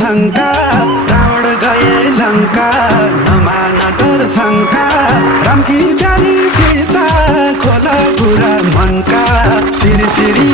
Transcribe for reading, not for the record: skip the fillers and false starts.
शंका रावण गए लंका नमान डर शंका राम की प्यारी सीता खोला पूरा मन का श्री श्री